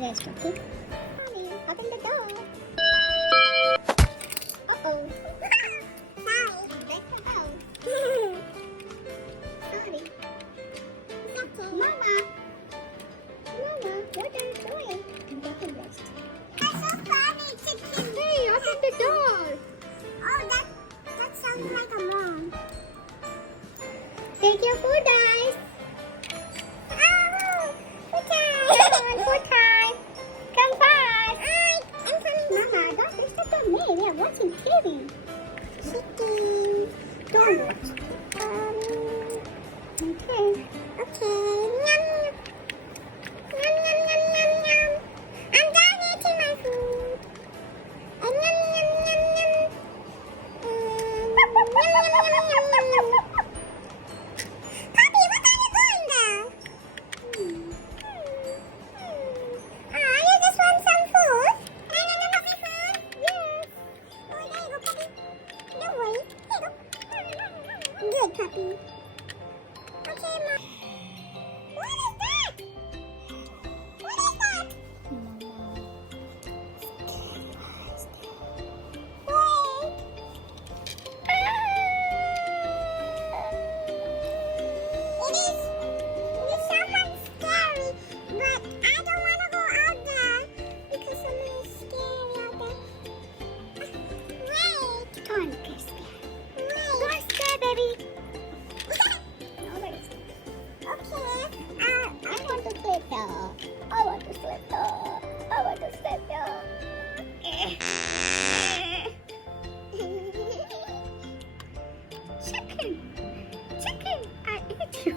rest, okay? Honey, open the door. Uh-oh. Sorry, let her go. Sorry. It's okay. Mama, what are you doing? Let her rest. That's so funny, chicken. Hey, open the door. Oh, that sounds like a mom. Take your food, guys. Oh, food time. Come on, food time. Come fast. I'm coming. Mama, don't disturb me. We are watching TV. Chicken. Don't watch. Okay. Okay. Yum. Yum, yum, yum, yum, yum. I'm done eating my food. Yum, yum, yum, yum, yum. Yum, yum, yum, yum, yum, yum. Puppy, what are you doing there? You just want some food? No, puppy food? Yes. Oh, there you go, puppy. Don't worry. There you go. Good, puppy. Okay, Mom. What is that? What is that? Wait. It sounds scary, but I don't want to go out there because someone is scary out there. Wait. Don't get scared. Wait. Don't scare, baby. Nobody's scared. Okay. I want to sleep now. I want to sleep now. I want to sleep now. Chicken, I ate you.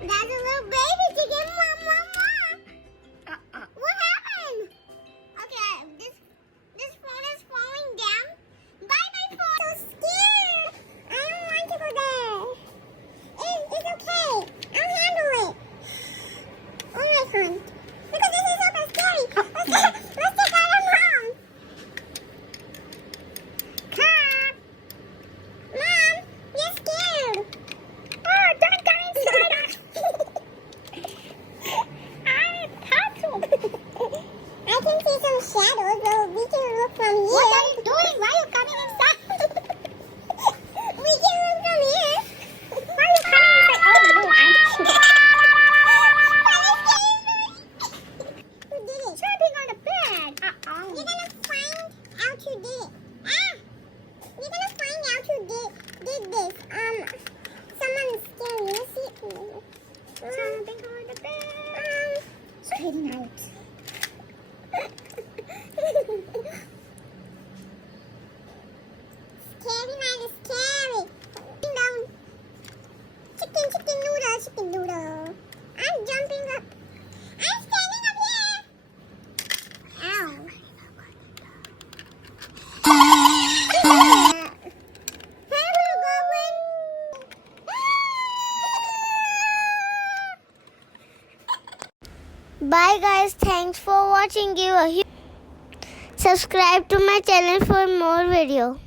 That's a little baby chicken. What happened? Okay, this phone is falling down. Bye, my phone. So scared. I don't want to go there. It's okay. I'll handle it. Oh my phone. Because this is super scary. Let's take out our mom. Come. Mom, you're scared. Oh, don't go inside us. I can see some shadows, so we can look from here. What are you doing? Why are you coming inside? We can look from here. Why are you coming inside? Oh no, I'm scared. Who did it? Jumping on the bed. You're gonna find out who did it. You're gonna find out who did this. Someone is scary. Let's see. Jumping on the bed. Straighten out. Scary man is scary. Down. Chicken noodle. I'm jumping up. I'm standing up here. Ow. Bye guys, thanks for watching. Subscribe to my channel for more video.